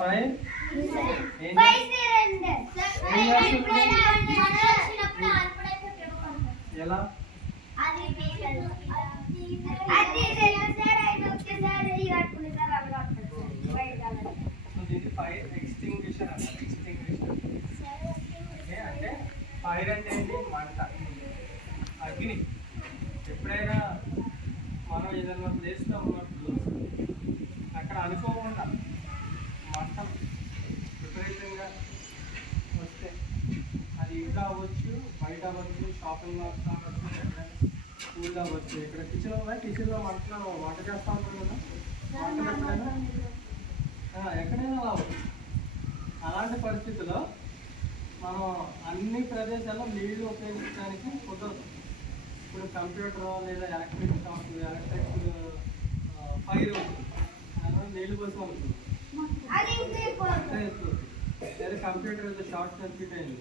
Fire ఎలా దీన్ని fire extinguisher అన్నారు. ఎక్స్టింగ్విషర్ అంటే ఫైర్ అంటే ఏంటి? మంట, అగ్ని. ఎప్పుడైనా మనం ఏదైనా ప్లేస్లో ఉన్నప్పుడు అక్కడ అనుకోకుండా మంట విపరీతంగా వస్తే అది ఇంట్లో అవ్వచ్చు, బయట అవ్వచ్చు, షాపింగ్ మాల్స్ అవ్వచ్చు, ఎక్కడైనా స్కూల్లో అవ్వచ్చు. ఇక్కడ కిచెన్లో మంటలో వంట చేస్తూ ఉంటాం కదా, వంట ఎక్కడైనా అలా అవ్వచ్చు. అలాంటి పరిస్థితుల్లో మనం అన్ని ప్రదేశాల్లో నీళ్లు ఉపయోగించడానికి కుదరదు. ఇప్పుడు కంప్యూటర్ లేదా ఎలక్ట్రిక్ ఫైర్ అవుతుంది, నీళ్ళు కోసం అవుతుంది. లేదా కంప్యూటర్ ఏదో షార్ట్ సర్క్యూట్ అయింది,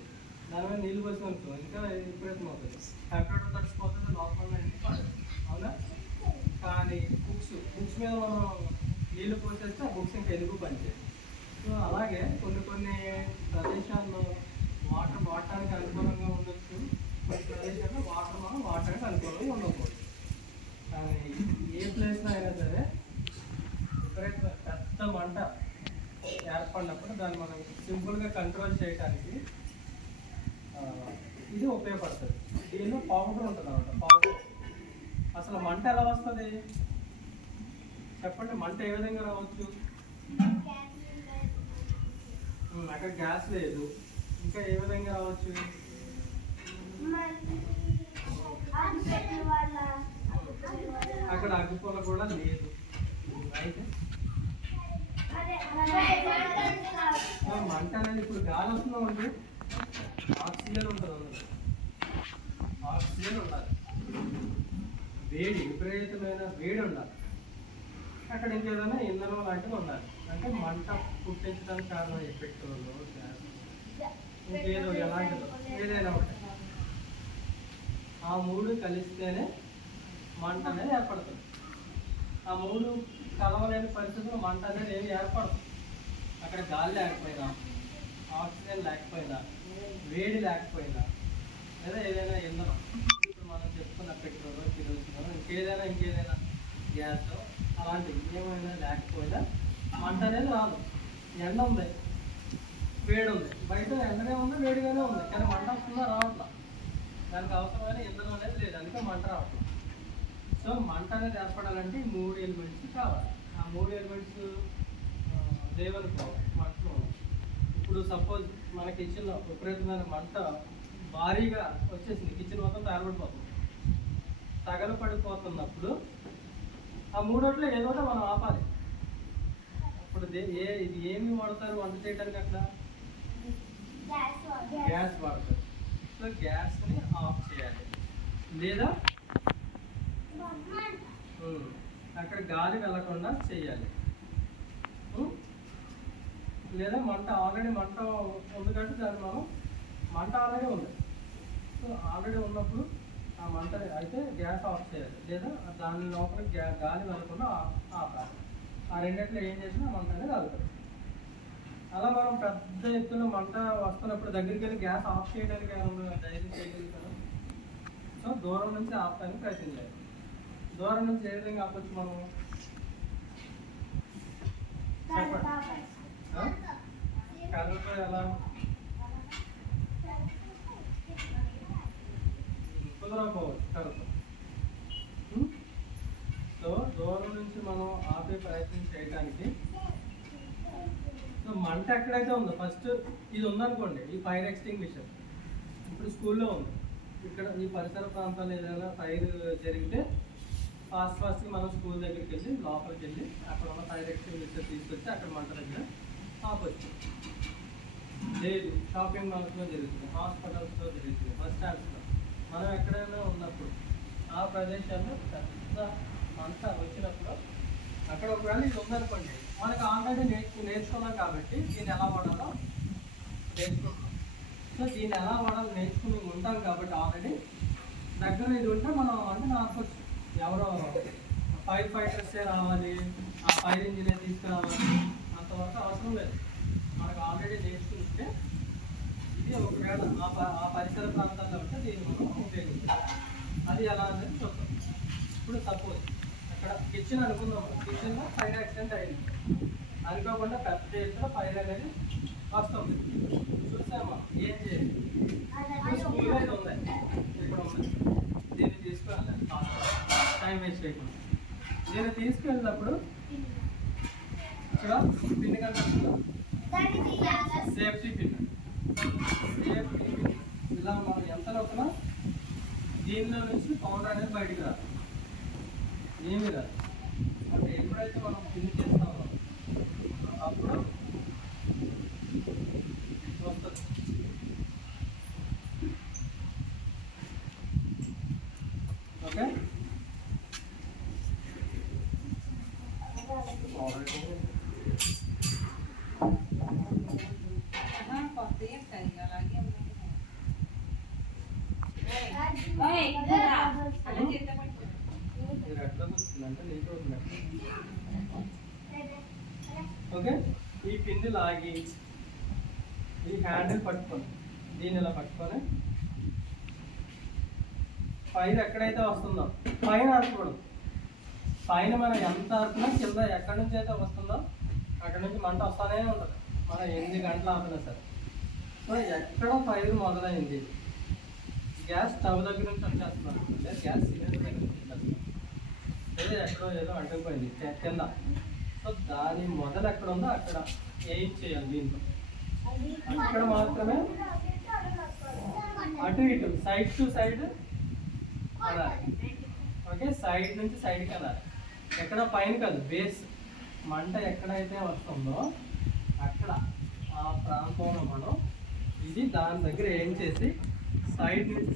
దాని మీద నీళ్ళు కోసం అవుతుంది, ఇంకా విపరీతం అవుతుంది. కంప్యూటర్ తడిచిపోతుంది లోపల, అవునా? కానీ బుక్స్ మీద మనం నీళ్ళు పోసేస్తే ఆ బుక్స్ ఇంకా ఎందుకు పనిచేయాలి. సో అలాగే కొన్ని ప్రదేశాల్లో వాటర్ వాడటానికి అనుకూలంగా ఉండొచ్చు, కొన్ని ప్రదేశాల్లో మనం వాడటానికి అనుకూలంగా ఉండకూడదు. కానీ ఏ ప్లేస్లో అయినా సరే విపరీత పెద్ద మంట ఏర్పడినప్పుడు దాన్ని మనం సింపుల్గా కంట్రోల్ చేయడానికి ఇది ఉపయోగపడుతుంది. దీనిలో పౌడర్ ఉంటుంది అన్నమాట. పౌడర్ అసలు మంట ఎలా వస్తుంది చెప్పండి? మంట ఏ విధంగా రావచ్చు? అక్కడ గ్యాస్ లేదు, ఇంకా ఏ విధంగా రావచ్చు? అక్కడ అగ్గిపుల్ల కూడా లేదు. అయితే మంట అనేది ఇప్పుడు గాలి వస్తుందా ఉంది, ఆక్సిజన్ ఉంటుంది, అందులో ఆక్సిజన్ ఉండాలి, వేడి విపరీతమైన వేడి ఉండాలి. అక్కడ ఇంకేదైనా ఇంధనం లాంటివి ఉండాలి. అంటే మంట పుట్టించడానికి కారణం పెట్రోల్, గ్యాస్, ఇంకేదో ఎలాంటిదో ఏదైనా ఒకటి. ఆ మూడు కలిస్తేనే మంట అనేది ఏర్పడుతుంది. ఆ మూడు కలవలేని పరిస్థితుల్లో మంట అనేది ఏమి ఏర్పడదు. అక్కడ గాలి లేకపోయినా, ఆక్సిజన్ లేకపోయినా, వేడి లేకపోయినా, లేదా ఏదైనా ఇంధనం, ఇప్పుడు మనం చెప్పుకున్న పెట్రోల్, కిరోసిన్, ఇంకేదైనా గ్యాస్ అలాంటివి ఏమైనా లేకపోయినా మంట అనేది రాదు. ఎండ ఉంది, వేడి ఉంది, బయట ఎండనే ఉంది, వేడిగానే ఉంది, కానీ మంట వస్తుందా? రావట్లా. దానికి అవసరమైన ఇంధనం అనేది లేదు, అందుకే మంట రావట్లేదు. సో మంట అనేది ఏర్పడాలంటే ఈ 3 ఎలిమెంట్స్ కావాలి. ఆ 3 ఎలిమెంట్స్ లేవనుకో మంట. ఇప్పుడు సపోజ్ మన కిచెన్లో విపరీతమైన మంట భారీగా వచ్చేసింది, కిచెన్ మొత్తం తగలబడిపోతుంది. తగలపడిపోతున్నప్పుడు ఆ మూడోట్లో ఏదో మనం ఆపాలి. ఇప్పుడు ఇది ఏమి వాడతారు వంట చేయడానికి? అక్కడ గ్యాస్ వాడతారు. సో గ్యాస్ని ఆఫ్ చేయాలి, లేదా అక్కడ గాలి వెళ్ళకుండా చేయాలి, లేదా ఆల్రెడీ మంట ఉంది కాబట్టి దాన్ని మనం మంట ఆల్రెడీ ఉంది. సో ఆల్రెడీ ఉన్నప్పుడు ఆ మంట అయితే గ్యాస్ ఆఫ్ చేయాలి, లేదా దాని లోపల గాలి వెళ్ళకుండా ఆపాలి. ఆ రెండింటిలో ఏం చేసినా మంట అనేది ఆగుతుంది. అలా మనం పెద్ద ఎత్తున మంట వస్తున్నప్పుడు దగ్గరికి వెళ్ళి గ్యాస్ ఆఫ్ చేయడానికి ఏమన్నా ధైర్యం చేయగలుగుతాం. సో దూరం నుంచి ఆపడానికి ప్రయత్నించాలి. దూరం నుంచి ఏ విధంగా ఆపచ్చు మనం? కర్రతో ఎలా? కుదరకపోవచ్చు కర్రతో. సో దూరం నుంచి మనం ఆపే ప్రయత్నం చేయడానికి మంట ఎక్కడైతే ఉందో ఫస్ట్ ఇది ఉందనుకోండి, ఈ ఫైర్ ఎక్స్టింగ్విషర్ ఇప్పుడు స్కూల్లో ఉంది. ఇక్కడ ఈ పరిసర ప్రాంతాల్లో ఏదైనా ఫైర్ జరిగితే ఫాస్ట్గా మనం స్కూల్ దగ్గరికి వెళ్ళి లోపలికి వెళ్ళి అక్కడ ఉన్న ఫైర్ ఎక్స్టింగ్విషర్ తీసుకొచ్చి అక్కడ మంట దగ్గర ఆపొచ్చు. లేదు షాపింగ్ మాల్స్లో జరుగుతుంది, హాస్పిటల్స్లో జరుగుతుంది, బస్ స్టాండ్స్లో, మనం ఎక్కడైనా ఉన్నప్పుడు ఆ ప్రదేశాల్లో పెద్ద మంట వచ్చినప్పుడు అక్కడ ఒకవేళ ఇది ఉందనుకోండి, మనకు ఆల్రెడీ నేర్చుకున్నాం కాబట్టి దీన్ని ఎలా వాడాలో నేర్చుకుంటాం. సో దీన్ని ఎలా వాడాలో నేర్చుకుని ఉంటాం కాబట్టి ఆల్రెడీ దగ్గర ఇది ఉంటే మనం అంటే ఆపొచ్చు. ఎవరో ఫైర్ ఫైటర్సే రావాలి, ఆ ఫైర్ ఇంజినే తీసుకురావాలి, అంతవరకు అవసరం అవసరం లేదు. మనకు ఆల్రెడీ నేర్చుకుంటే ఇది ఒకవేళ ఆ పరిసర ప్రాంతాల్లో ఉంటే దీన్ని మనం ఉపయోగించాలి. అది ఎలా అనేది చూద్దాం. ఇప్పుడు సపోజ్ అక్కడ కిచెన్ అనుకుందాం. కిచెన్లో ఫైర్ యాక్సిడెంట్ అయింది. అనుకోకుండా పెద్ద ఎత్తున ఫైర్ అనేది వస్తుంది. చూసామా ఏం చేయాలి? స్కూల్ అయితే ఉంది, ఇప్పుడు ఉంది. దీన్ని తీసుకువెళ్ళాలి టైం వేస్ట్ చేయకుండా. దీన్ని తీసుకెళ్ళినప్పుడు ఇక్కడ పిన్ కనిపిస్తుందా? Safety pin. సేఫ్టీ పిన్ ఇలా మనం ఎంత లోపల దీనిలో నుంచి పౌడర్ అనేది బయటికి రాదు, ఏమీ రాదు. అంటే ఎప్పుడైతే మనం పిన్ చేస్తామో అప్పుడు వస్తుంది. Okay, okay. ఈ పిన్ లాగి ఈ హ్యాండిల్ పట్టుకొని దీన్ని ఇలా పట్టుకొని ఫైర్ ఎక్కడైతే వస్తుందో పైన ఆడకూడదు. పైన మనం ఎంత ఆడుతున్నా కింద ఎక్కడి నుంచి అయితే వస్తుందో అక్కడ నుంచి మంట వస్తానే ఉంటుంది. మనం 8 గంటలు ఆపినా సరే. సో ఎక్కడ ఫైర్ మొదలైంది, గ్యాస్ స్టవ్ దగ్గర నుంచి వచ్చేస్తున్నారు, లేదా గ్యాస్ సిలిండర్ దగ్గర నుంచి వచ్చేస్తున్నారు, లేదా ఎక్కడో ఏదో అడ్డుకుపోయింది కింద. సో దాని మొదలు ఎక్కడ ఉందో అక్కడ ఏం చేయాలి? దీంట్లో అక్కడ మాత్రమే అటు ఇటు సైడ్ టు సైడ్ అనాలి. ఓకే, సైడ్ నుంచి సైడ్కి అనాలి. ఎక్కడ పైన కాదు, బేస్. మంట ఎక్కడైతే వస్తుందో అక్కడ ఆ ప్రాంతంలో మనం ఇది దాని దగ్గర ఏం చేసి సైడ్ నుంచి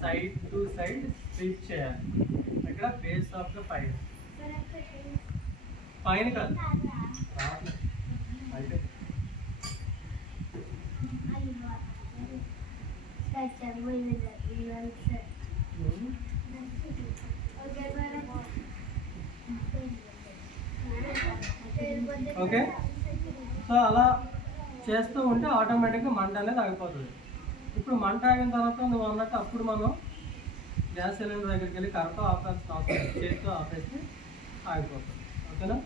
సైడ్ టు సైడ్ స్వీప్ చేయాలి. ఇక్కడ బేస్ ఆఫ్ ద ఫైర్. పైన కాదు, అయితే ఓకే. సో అలా చేస్తూ ఉంటే ఆటోమేటిక్గా మంట అనేది ఆగిపోతుంది. ఇప్పుడు మంట ఆగిన తర్వాత నువ్వు అన్నట్టు అప్పుడు మనం గ్యాస్ సిలిండర్ దగ్గరికి వెళ్ళి కరెక్ట్గా ఆపేస్తాం, చేతితో ఆపేస్తే ఆగిపోతుంది. ఓకేనా?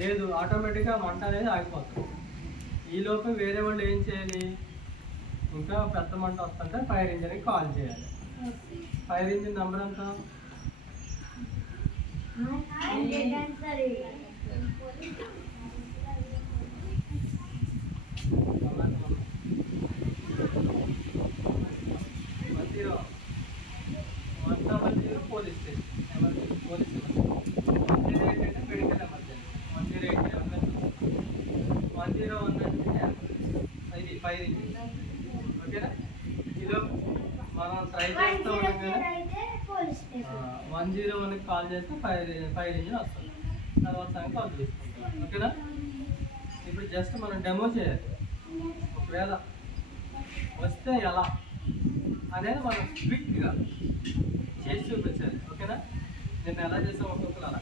లేదు, ఆటోమేటిక్గా మంట అనేది ఆగిపోతుంది. ఈలోపు వేరే వాళ్ళు ఏం చేయాలి? ఇంకా పెద్ద మంట వస్తుంటే ఫైర్ ఇంజిన్కి కాల్ చేయాలి. ఫైర్ ఇంజిన్ నెంబర్ ఎంత? Police station, emergency police emergency. 108 అంటే మెడికల్ ఎమర్జెన్సీ. 108 ఎమర్జెన్సీ. 101 అంటే ఇది ఫైర్ ఇంజిన్. ఓకేనా? ఇలా మనం ట్రై చేస్తూ ఉండగానే 101కి కాల్ చేస్తే ఫైర్ ఇంజిన్ వస్తుంది. తర్వాత సంగతి కాల్ తీసుకుంటాం. ఓకేనా? ఇప్పుడు జస్ట్ మనం డెమో చేయాలి. ఒకవేళ వస్తే ఎలా అనేది మనం క్విక్గా చేసి చూపించాలి. ఓకేనా? నేను ఎలా చేసాం ఒక్కొక్కరు అలా